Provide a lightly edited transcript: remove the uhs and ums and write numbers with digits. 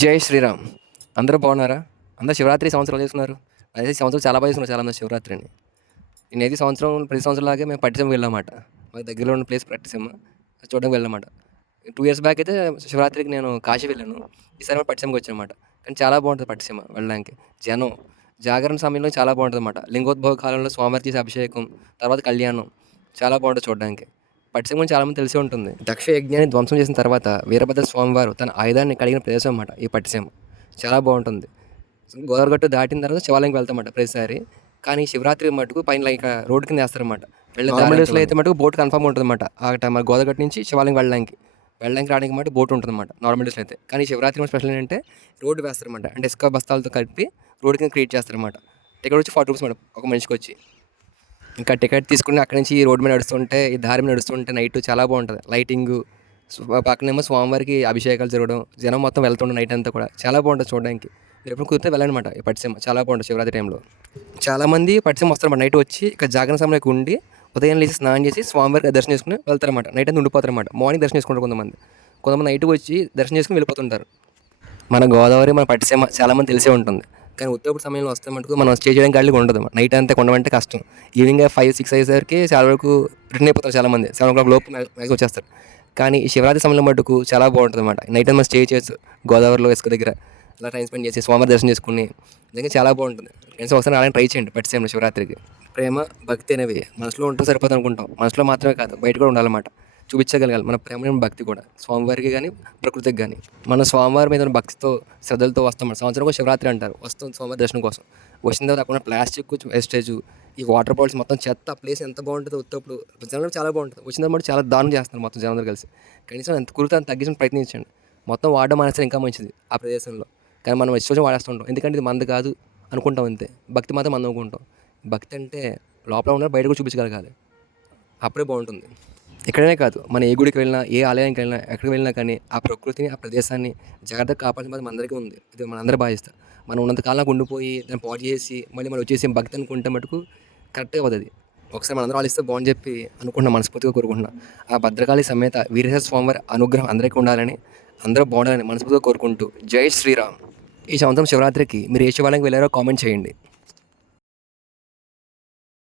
జై శ్రీరామ్. అందరూ బాగున్నారా? అందరూ శివరాత్రి ఈ సంవత్సరం ఎలా చేసుకున్నారు? అదే సంవత్సరం చాలా బాగా చేసుకున్నారు చాలామంది శివరాత్రిని. నేనైతే ఈ సంవత్సరం ప్రతి సంవత్సరంలాగే మేము పట్టిసీమకి వెళ్ళామాట. మాకు దగ్గరలో ఉన్న ప్లేస్ పట్టిసీమ. అది చూడడానికి వెళ్ళామాట. 2 ఇయర్స్ బ్యాక్ అయితే శివరాత్రికి నేను కాశీ వెళ్ళాను. ఈసారి ఏమో పట్టిసీమకి వచ్చానమాట. కానీ చాలా బాగుంటుంది పట్టిసీమ వెళ్ళడానికి. జనం, జాగరణ సమయంలో చాలా బాగుంటుందన్నమాట. లింగోద్భవ కాలంలో స్వామివారికి చేసే అభిషేకం, తర్వాత కళ్యాణం చాలా బాగుంటుంది చూడడానికి. పట్టిసీమ గురించి చాలామంది తెలిసే ఉంటుంది. దక్ష యజ్ఞాన్ని ధ్వంసం చేసిన తర్వాత వీరభద్ర స్వామివారు తన ఆయుధాన్ని కడిగిన ప్రదేశం అన్నమాట ఈ పట్టిసీమ. చాలా బాగుంటుంది. గోదావరి గట్టు దాటిన తర్వాత శివాలయంకి వెళ్తామట ప్రతిసారి. కానీ శివరాత్రి మటుకు పైన లైక్ రోడ్డు కింద వేస్తారన్నమాట. వెళ్ళే నార్మల్ డేస్లో అయితే మటుకు బోట్ కన్ఫర్మ్ ఉంటుందన్నమాట. ఆ టైం గోదావరి గట్టు నుంచి శివాలయం వెళ్ళడానికి రావడానికి మటు బోట్ ఉంటుందన్నమాట నార్మల్ డేస్లో అయితే. కానీ శివరాత్రి స్పెషల్ ఏంటంటే రోడ్డు వేస్తారన్నమాట. అంటే ఇసుక బస్తాలతో కలిపి రోడ్డు కింద క్రియేట్ చేస్తారన్నమాట. టికెట్ వచ్చి 40 రూపీస్ మేడం ఒక మనిషికి వచ్చి. ఇంకా టికెట్ తీసుకుని అక్కడి నుంచి రోడ్డు మీద నడుస్తుంటే ఈ దారి మీద నడుస్తుంటే నైట్ చాలా బాగుంటుంది. లైటింగు పక్కనేమో స్వామివారికి అభిషేకాలు జరగడం, జనం మొత్తం వెళ్తుండే నైట్ అంతా కూడా చాలా బాగుంటుంది చూడడానికి. మీరు ఎప్పుడు కుదిరితే వెళ్ళనమాట ఈ పట్టిసీమ చాలా బాగుంటుంది శివరాత్రి టైంలో. చాలామంది పట్టిసీమ వస్తారన్నమాట. నైట్ వచ్చి ఇక్కడ జాగరణ సమయంలోకి ఉండి ఉదయం లేచి స్నానం చేసి స్వామివారికి దర్శనం చేసుకుని వెళ్తారన్నమాట. నైట్ అంతా ఉండిపోతారన్నమాట. మార్నింగ్ దర్శనం చేసుకుంటారు కొంతమంది. కొంతమంది నైట్కి వచ్చి దర్శనం చేసుకుని వెళ్ళిపోతుంటారు. మన గోదావరి మన పట్టిసీమ చాలామంది తెలిసే ఉంటుంది. కానీ ఉత్తప్పుడు సమయంలో వస్తే మటుకు మనం స్టే చేయడానికి గాలికి ఉండదు. నైట్ అంతా ఉండమంటే కష్టం. ఈవినింగ్ 5-6 అయ్యేసరికి చాలా వరకు రిటర్న్ అయిపోతారు చాలామంది. 7 o'clock లోపు మ్యాక్స్ వచ్చేస్తారు. కానీ ఈ శివరాత్రి సమయంలో మటుకు చాలా బాగుంటుంది అన్నమాట. నైట్ అంతా స్టే చేయొచ్చు గోదావరిలో ఇసుక దగ్గర. అలా టైం స్పెండ్ చేసి స్వామివారి దర్శనం చేసుకుని నిజంగా చాలా బాగుంటుంది. ఫ్రెండ్స్ ఒకసారి అలాగే ట్రై చేయండి పట్టిసీమలో శివరాత్రికి. ప్రేమ, భక్తి అనేవి మనసులో ఉంటూ సరిపోతుంది అనుకుంటాం. మనసులో మాత్రమే కాదు బయట కూడా ఉండాలన్నమాట. చూపించగలగాలి మన ప్రేమ భక్తి కూడా స్వామివారికి కానీ ప్రకృతికి కానీ. మన స్వామివారి మీద ఉన్న భక్తితో శ్రద్ధలతో వస్తాం. మన సంవత్సరం శివరాత్రి అంటారు. వస్తాం స్వామివారి దర్శనం కోసం. వచ్చిన తర్వాత అక్కడ ప్లాస్టిక్ వేస్టేజ్, ఈ వాటర్ బాటిల్స్ మొత్తం చెత్త, ప్లేస్ ఎంత బాగుంటుందో ఉత్తప్పుడు జనం చాలా బాగుంటుంది. వచ్చిన తర్వాత చాలా దారుణం చేస్తున్నారు మొత్తం జనం కలిసి. కనీసం ఎంత కురితే అంత తగ్గించడం ప్రయత్నించండి. మొత్తం వాడడం మానేస్తే ఇంకా మంచిది ఆ ప్రదేశంలో. కానీ మనం వచ్చి వాడేస్తుంటాం. ఎందుకంటే ఇది మంది కాదు అనుకుంటాం అంతే. భక్తి మాత్రం మనం అనుకుంటాం. భక్తి అంటే లోపల ఉన్న బయట కూడా చూపించగలగాలి. అప్పుడే బాగుంటుంది. ఇక్కడనే కాదు మన ఏ గుడికి వెళ్ళినా, ఏ ఆలయానికి వెళ్ళినా, ఎక్కడికి వెళ్ళినా కానీ ఆ ప్రకృతిని, ఆ ప్రదేశాన్ని జాగ్రత్తగా కాపాడాల్సిన బాధ్యత మనందరికీ ఉంది. ఇది మనందరి బాధ్యత. మనం ఉన్నంతకాలం ఉండిపోయి దాన్ని పాడు చేసి మళ్ళీ మనం వచ్చేసి భక్తి అనుకుంటే మటుకు కరెక్ట్గా అవుతుంది. ఒకసారి మనందరం ఆలోచిస్తే బాగుంని చెప్పి అనుకుంటున్నాం, మనస్ఫూర్తిగా కోరుకుంటున్నాం. ఆ భద్రకాళి సమేత వీరభద్ర స్వామివారి అనుగ్రహం అందరికీ ఉండాలని, అందరూ బాగుండాలని మనస్ఫూర్తిగా కోరుకుంటూ జై శ్రీరామ్. ఈ సంవత్సరం శివరాత్రికి మీరు ఏ శివాలయంకి వెళ్ళారో కామెంట్ చేయండి.